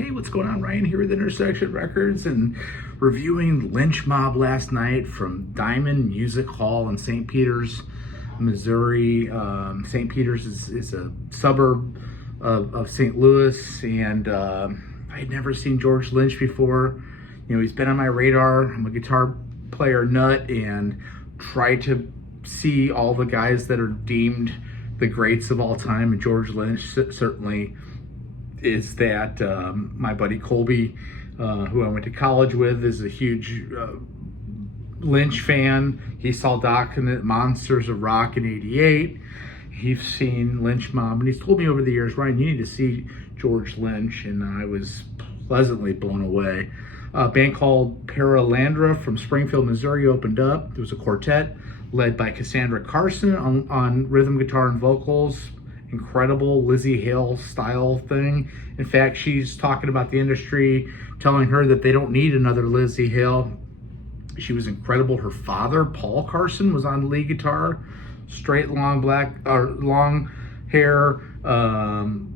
Hey, what's going on? Ryan here with Intersection Records and reviewing Lynch Mob last night from Diamond Music Hall in St. Peters, Missouri. St. Peters is a suburb of St. Louis, and I had never seen George Lynch before. You know, he's been on my radar. I'm a guitar player nut and try to see all the guys that are deemed the greats of all time, and George Lynch certainly is that. My buddy Colby, who I went to college with, is a huge Lynch fan. He saw Document Monsters of Rock in '88. He's seen Lynch Mob, and he's told me over the years, Ryan, you need to see George Lynch, and I was pleasantly blown away. A band called Paralandra from Springfield, Missouri opened up. It was a quartet led by Cassandra Carson on rhythm guitar and vocals. Incredible Lizzie Hale style thing. In fact, she's talking about the industry, telling her that they don't need another Lizzie Hale. She was incredible. Her father, Paul Carson, was on lead guitar, straight long hair,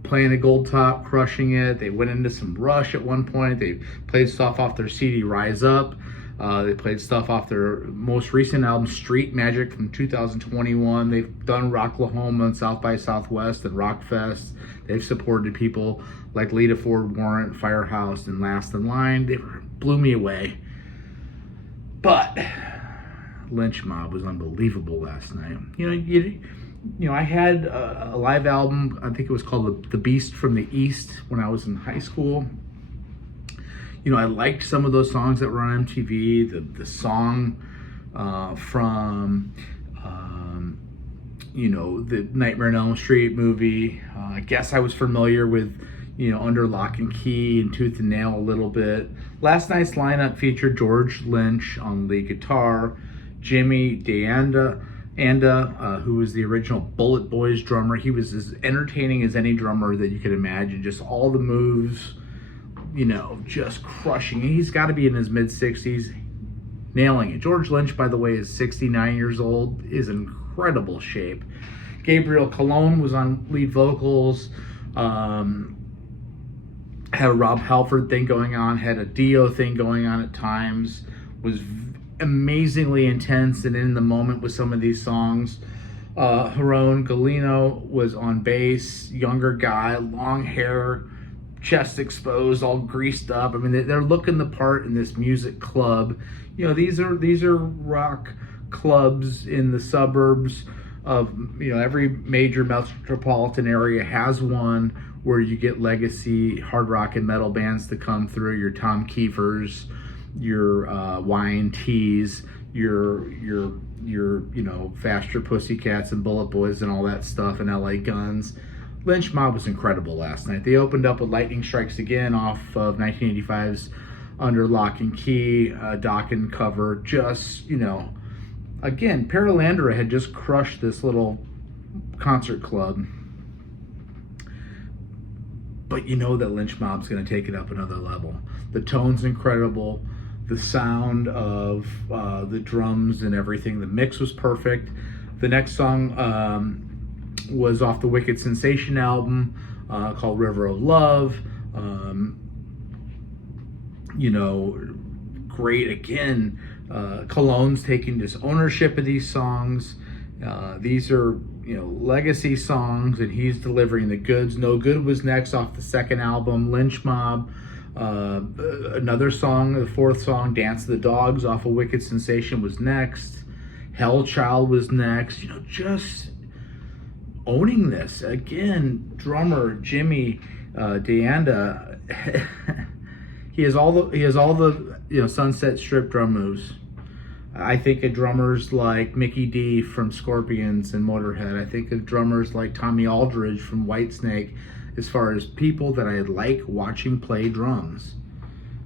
playing a gold top, crushing it. They went into some Rush at one point. They played stuff off their CD Rise Up. They played stuff off their most recent album, Street Magic, from 2021. They've done Rocklahoma and South by Southwest and Rockfest. They've supported people like Lita Ford Warrant, Firehouse, and Last in Line. They blew me away. But Lynch Mob was unbelievable last night. You know, I had a live album. I think it was called The Beast from the East when I was in high school. You know, I liked some of those songs that were on MTV. The song from, you know, the Nightmare on Elm Street movie. I guess I was familiar with, you know, Under Lock and Key and Tooth and Nail a little bit. Last night's lineup featured George Lynch on lead guitar, Jimmy DeAnda, who was the original Bullet Boys drummer. He was as entertaining as any drummer that you could imagine. Just all the moves, you know, just crushing. He's got to be in his mid-60s, nailing it. George Lynch, by the way, is 69 years old, is in incredible shape. Gabriel Colon was on lead vocals, had a Rob Halford thing going on, had a Dio thing going on at times, was amazingly intense and in the moment with some of these songs. Jaron Galino was on bass, younger guy, long hair, chest exposed, all greased up. I mean, they're looking the part in this music club. You know, these are rock clubs in the suburbs of, you know, every major metropolitan area has one where you get legacy hard rock and metal bands to come through. Your Tom Kiefers, your Y&Ts, your you know, Faster Pussycats and Bullet Boys and all that stuff, and LA Guns. Lynch Mob was incredible last night. They opened up with Lightning Strikes Again off of 1985's Under Lock and Key, Dokken cover. Just, you know, again, Paralandra had just crushed this little concert club. But you know that Lynch Mob's going to take it up another level. The tone's incredible. The sound of the drums and everything. The mix was perfect. The next song was off the Wicked Sensation album called River of Love. You know, great again. Cologne's taking this ownership of these songs. These are, you know, legacy songs, and he's delivering the goods. No Good was next off the second album, Lynch Mob. Another song, the fourth song, Dance of the Dogs off of Wicked Sensation was next. Hell Child was next. You know, just owning this. Again, drummer Jimmy DeAnda, he has all the you know, Sunset Strip drum moves. I think of drummers like Mickey D from Scorpions and Motorhead. I think of drummers like Tommy Aldridge from Whitesnake, as far as people that I like watching play drums.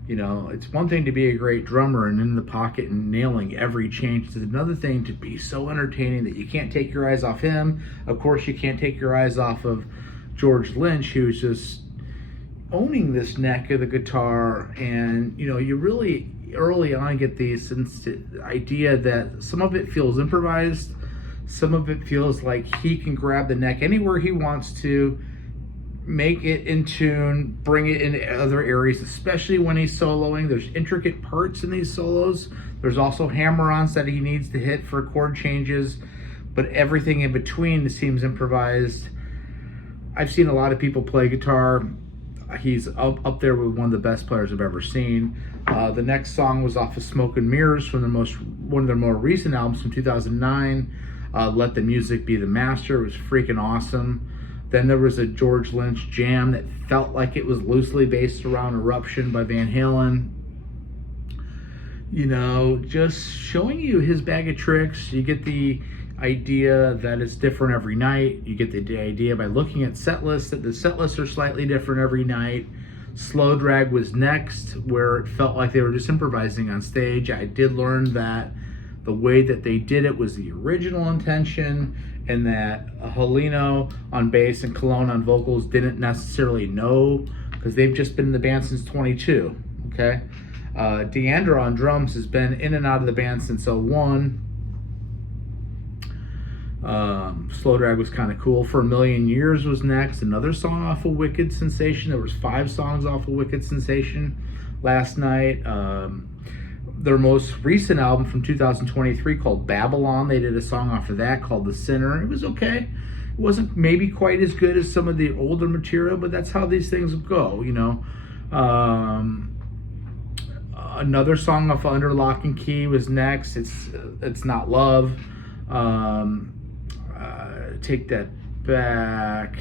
You know, it's one thing to be a great drummer and in the pocket and nailing every change. It's another thing to be so entertaining that you can't take your eyes off him. Of course, you can't take your eyes off of George Lynch, who's just owning this neck of the guitar. And, you know, you really early on get the idea that some of it feels improvised, some of it feels like he can grab the neck anywhere he wants to, make it in tune, bring it into other areas, especially when he's soloing. There's intricate parts in these solos. There's also hammer-ons that he needs to hit for chord changes, but everything in between seems improvised. I've seen a lot of people play guitar. He's up there with one of the best players I've ever seen. The next song was off of Smoke and Mirrors from one of their more recent albums from 2009. Let the Music Be the Master. It was freaking awesome. Then there was a George Lynch jam that felt like it was loosely based around Eruption by Van Halen. You know, just showing you his bag of tricks. You get the idea that it's different every night. You get the idea by looking at set lists that the set lists are slightly different every night. Slow Drag was next, where it felt like they were just improvising on stage. I did learn that the way that they did it was the original intention, and that Heleno on bass and Cologne on vocals didn't necessarily know, because they've just been in the band since 22, okay? Deandra on drums has been in and out of the band since 01. Slow Drag was kind of cool. For a Million Years was next, another song off of Wicked Sensation. There was 5 songs off of Wicked Sensation last night. Their most recent album from 2023 called Babylon, they did a song off of that called The Sinner. It was okay. It wasn't maybe quite as good as some of the older material, but that's how these things go, you know. Another song off of Under Lock and Key was next. It's Not Love. Take that back.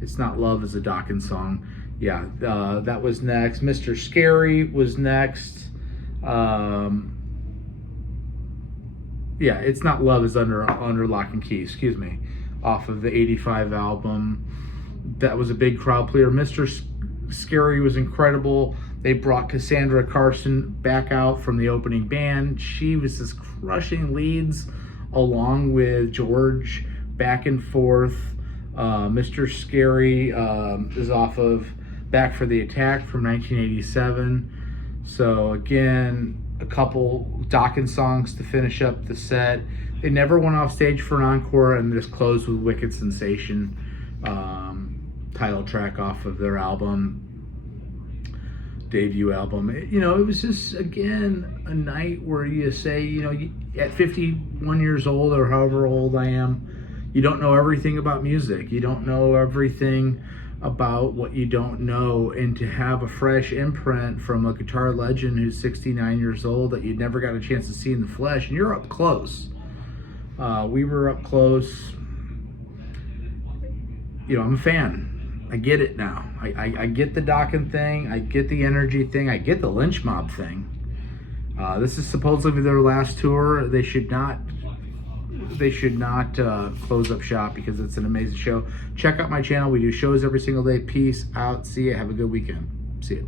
It's Not Love is a Dawkins song. Yeah, that was next. Mr. Scary was next. Yeah, It's Not Love is under Lock and Key, excuse me, off of the 85 album. That was a big crowd pleaser. Mr. Scary was incredible. They brought Cassandra Carson back out from the opening band. She was just crushing leads along with George, back and forth. Mr. Scary is off of Back for the Attack from 1987. So again, a couple Dawkins songs to finish up the set. They never went off stage for an encore, and just closed with Wicked Sensation, title track off of their debut album. You know, it was just, again, a night where you say, you know, at 51 years old or however old I am, you don't know everything about music. You don't know everything about what you don't know, and to have a fresh imprint from a guitar legend who's 69 years old that you never got a chance to see in the flesh, and you're up close. We were up close. You know, I'm a fan. I get it now. I get the Dawkins thing. I get the energy thing. I get the Lynch Mob thing. This is supposedly their last tour. They should not close up shop, because it's an amazing show. Check out my channel. We do shows every single day. Peace out. See ya. Have a good weekend. See ya.